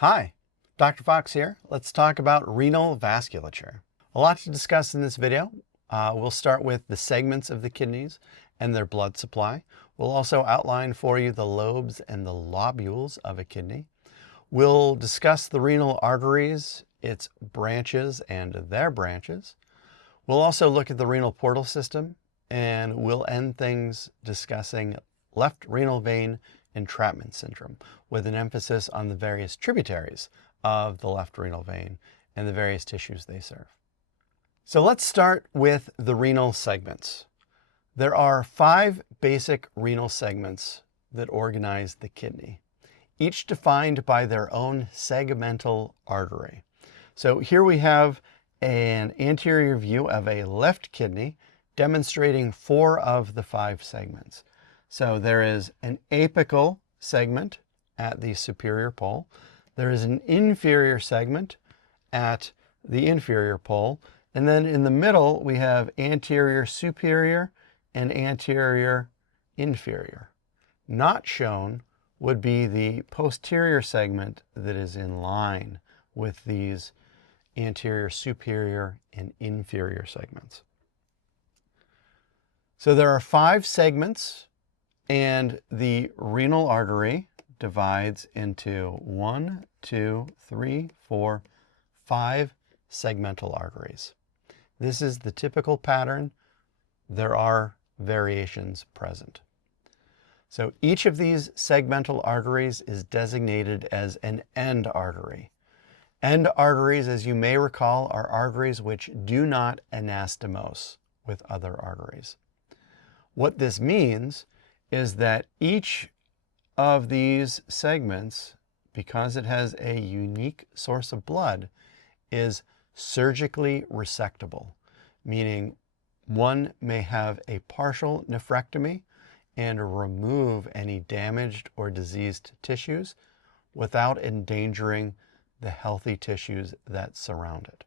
Hi, Dr. Fox here. Let's talk about renal vasculature. A lot to discuss in this video. We'll start with the segments of the kidneys and their blood supply. We'll also outline for you the lobes and the lobules of a kidney. We'll discuss the renal arteries, its branches and their branches. We'll also look at the renal portal system, and we'll end things discussing left renal vein entrapment syndrome, with an emphasis on the various tributaries of the left renal vein and the various tissues they serve. So let's start with the renal segments. There are 5 basic renal segments that organize the kidney, each defined by their own segmental artery. So here we have an anterior view of a left kidney demonstrating 4 of the 5 segments. So there is an apical segment at the superior pole. There is an inferior segment at the inferior pole. And then in the middle, we have anterior superior and anterior inferior. Not shown would be the posterior segment that is in line with these anterior superior and inferior segments. So there are 5 segments, and the renal artery divides into 1, 2, 3, 4, 5 segmental arteries. This is the typical pattern. There are variations present. So each of these segmental arteries is designated as an end artery. End arteries, as you may recall, are arteries which do not anastomose with other arteries. What this means is that each of these segments, because it has a unique source of blood, is surgically resectable, meaning one may have a partial nephrectomy and remove any damaged or diseased tissues without endangering the healthy tissues that surround it.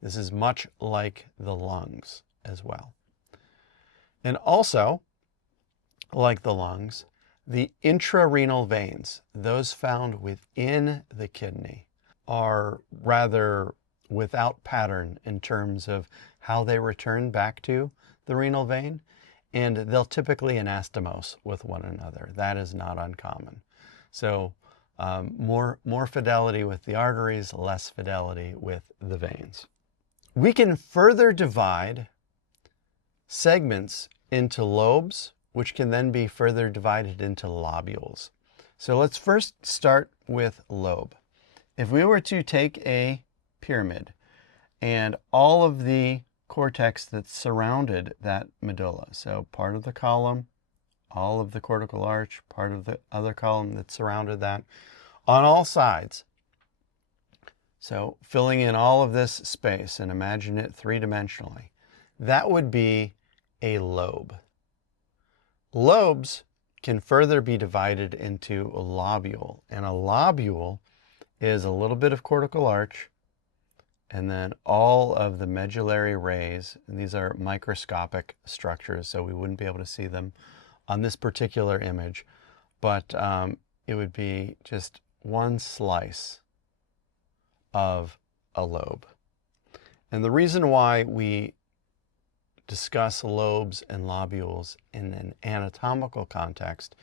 This is much like the lungs as well. And also, like the lungs, the intrarenal veins, those found within the kidney, are rather without pattern in terms of how they return back to the renal vein, and they'll typically anastomose with one another. That is not uncommon. So more fidelity with the arteries, less fidelity with the veins. We can further divide segments into lobes, which can then be further divided into lobules. So let's first start with lobe. If we were to take a pyramid and all of the cortex that surrounded that medulla, so part of the column, all of the cortical arch, part of the other column that surrounded that, on all sides, so filling in all of this space, and imagine it 3-dimensionally, that would be a lobe. Lobes can further be divided into a lobule, and a lobule is a little bit of cortical arch and then all of the medullary rays, and these are microscopic structures, so we wouldn't be able to see them on this particular image, but it would be just one slice of a lobe. And the reason why we discuss lobes and lobules in an anatomical context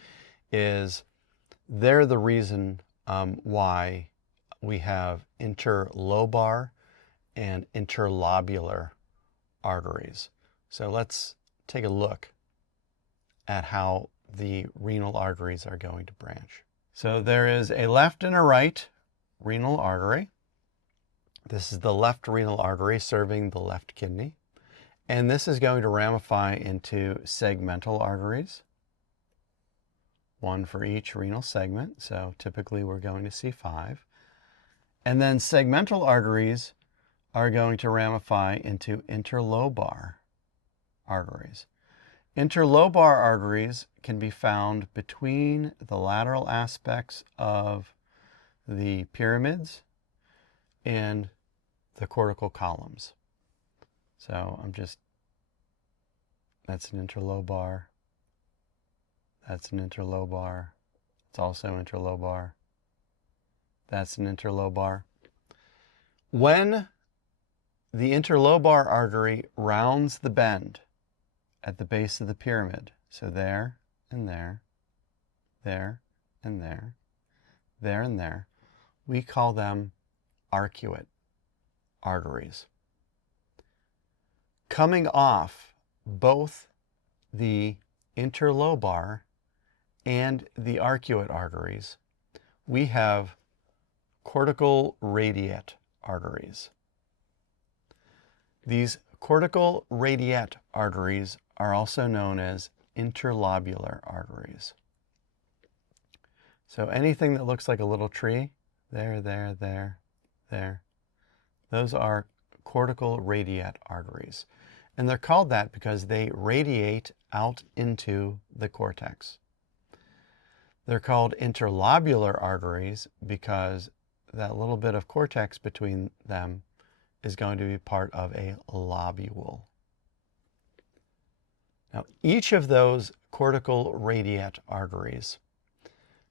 is they're the reason why we have interlobar and interlobular arteries. So let's take a look at how the renal arteries are going to branch. So there is a left and a right renal artery. This is the left renal artery serving the left kidney. And this is going to ramify into segmental arteries, one for each renal segment. So typically we're going to see 5. And then segmental arteries are going to ramify into interlobar arteries. Interlobar arteries can be found between the lateral aspects of the pyramids and the cortical columns. So that's an interlobar, that's an interlobar, it's also interlobar, That's an interlobar. When the interlobar artery rounds the bend at the base of the pyramid, so there and there, there and there, there and there, we call them arcuate arteries. Coming off both the interlobar and the arcuate arteries, we have cortical radiate arteries. These cortical radiate arteries are also known as interlobular arteries. So anything that looks like a little tree, there, those are cortical radiate arteries. And they're called that because they radiate out into the cortex. They're called interlobular arteries because that little bit of cortex between them is going to be part of a lobule. Now, each of those cortical radiate arteries,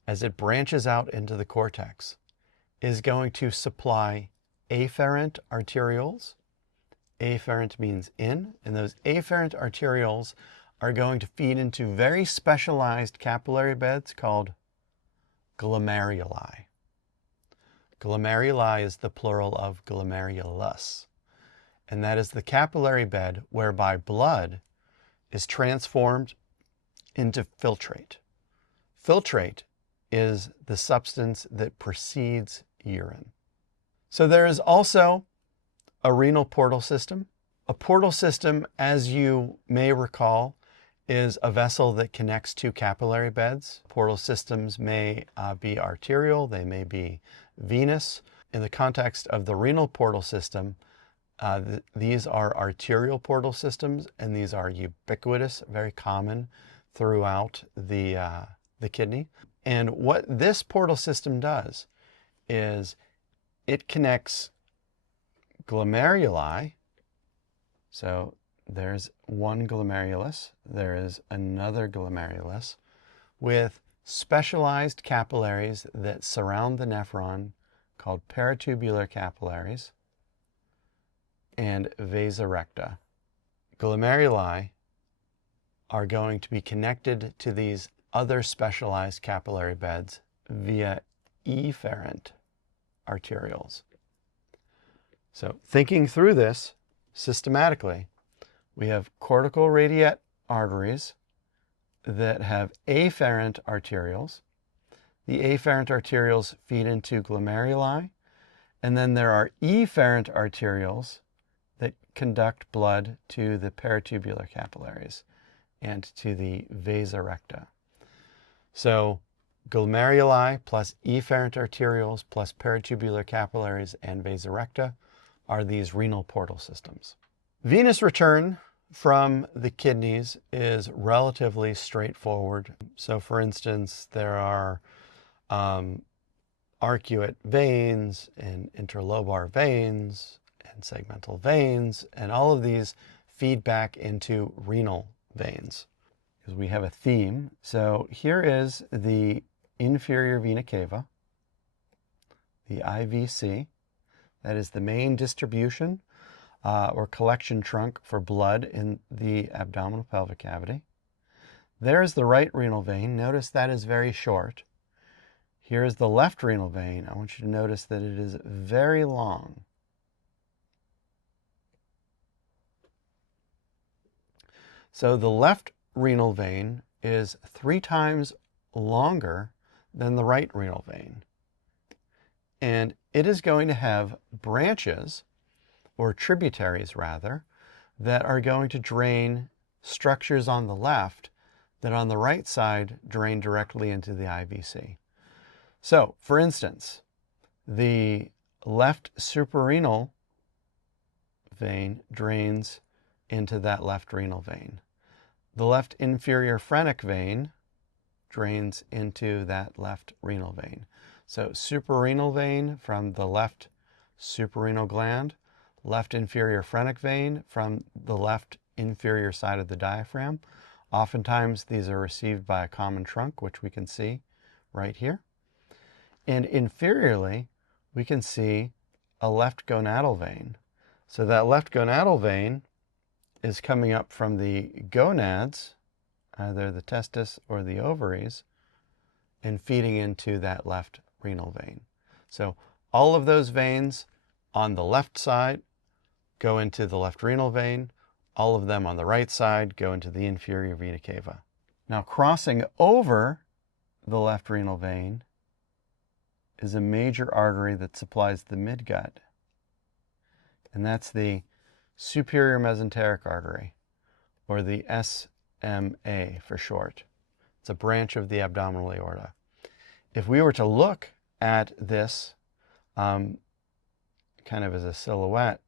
as it branches out into the cortex, is going to supply afferent arterioles. Afferent means in, and those afferent arterioles are going to feed into very specialized capillary beds called glomeruli. Glomeruli is the plural of glomerulus, and that is the capillary bed whereby blood is transformed into filtrate. Filtrate is the substance that precedes urine. So there is also a renal portal system. A portal system, as you may recall, is a vessel that connects two capillary beds. Portal systems may be arterial, they may be venous. In the context of the renal portal system, these are arterial portal systems, and these are ubiquitous, very common throughout the kidney. And what this portal system does is it connects glomeruli. So there's one glomerulus, there is another glomerulus, with specialized capillaries that surround the nephron called peritubular capillaries and vasa recta. Glomeruli are going to be connected to these other specialized capillary beds via efferent arterioles. So thinking through this systematically, we have cortical radiate arteries that have afferent arterioles. The afferent arterioles feed into glomeruli, and then there are efferent arterioles that conduct blood to the peritubular capillaries and to the vasa recta. So glomeruli plus efferent arterioles plus peritubular capillaries and vasa recta are these renal portal systems. Venous return from the kidneys is relatively straightforward. So for instance, there are arcuate veins and interlobar veins and segmental veins, and all of these feed back into renal veins because we have a theme. So here is the inferior vena cava, the IVC. That is the main distribution or collection trunk for blood in the abdominal pelvic cavity. There is the right renal vein. Notice that is very short. Here is the left renal vein. I want you to notice that it is very long. So the left renal vein is 3 times longer than the right renal vein. And it is going to have branches, or tributaries rather, that are going to drain structures on the left that on the right side drain directly into the IVC. So, for instance, the left suprarenal vein drains into that left renal vein. The left inferior phrenic vein drains into that left renal vein. So suprarenal vein from the left suprarenal gland, left inferior phrenic vein from the left inferior side of the diaphragm. Oftentimes these are received by a common trunk, which we can see right here. And inferiorly, we can see a left gonadal vein. So that left gonadal vein is coming up from the gonads, either the testis or the ovaries, and feeding into that left renal vein. So all of those veins on the left side go into the left renal vein. All of them on the right side go into the inferior vena cava. Now, crossing over the left renal vein is a major artery that supplies the midgut, and that's the superior mesenteric artery, or the SMA for short. It's a branch of the abdominal aorta. If we were to look at this kind of as a silhouette,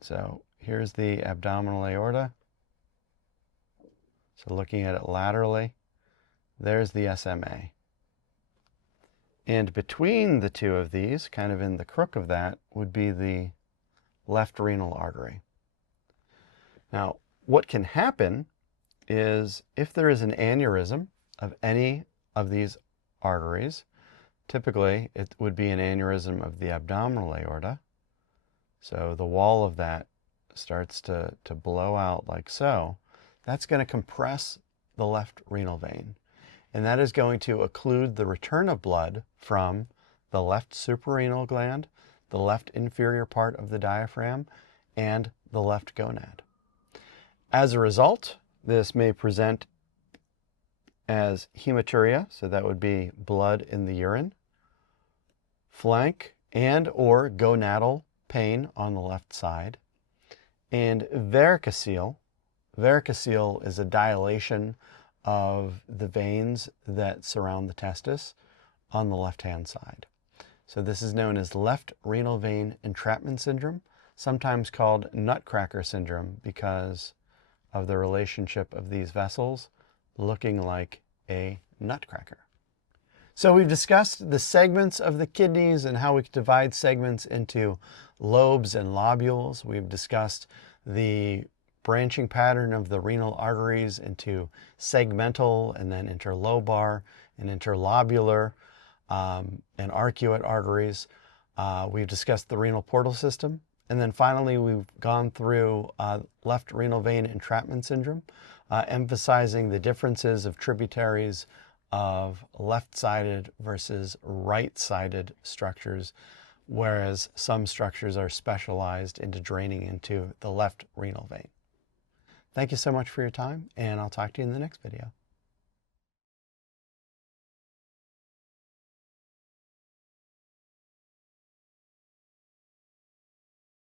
so here's the abdominal aorta. So looking at it laterally, there's the SMA. And between the two of these, kind of in the crook of that, would be the left renal artery. Now, what can happen is if there is an aneurysm of any of these arteries, typically it would be an aneurysm of the abdominal aorta. So the wall of that starts to blow out like so. That's going to compress the left renal vein. And that is going to occlude the return of blood from the left suprarenal gland, the left inferior part of the diaphragm, and the left gonad. As a result, this may present as hematuria, so that would be blood in the urine, flank and or gonadal pain on the left side, and varicocele. Varicocele is a dilation of the veins that surround the testis on the left-hand side. So this is known as left renal vein entrapment syndrome, sometimes called nutcracker syndrome because of the relationship of these vessels looking like a nutcracker. So we've discussed the segments of the kidneys and how we can divide segments into lobes and lobules. We've discussed the branching pattern of the renal arteries into segmental and then interlobar and interlobular and arcuate arteries. We've discussed the renal portal system. And then finally, we've gone through left renal vein entrapment syndrome, emphasizing the differences of tributaries of left-sided versus right-sided structures, whereas some structures are specialized into draining into the left renal vein. Thank you so much for your time, and I'll talk to you in the next video.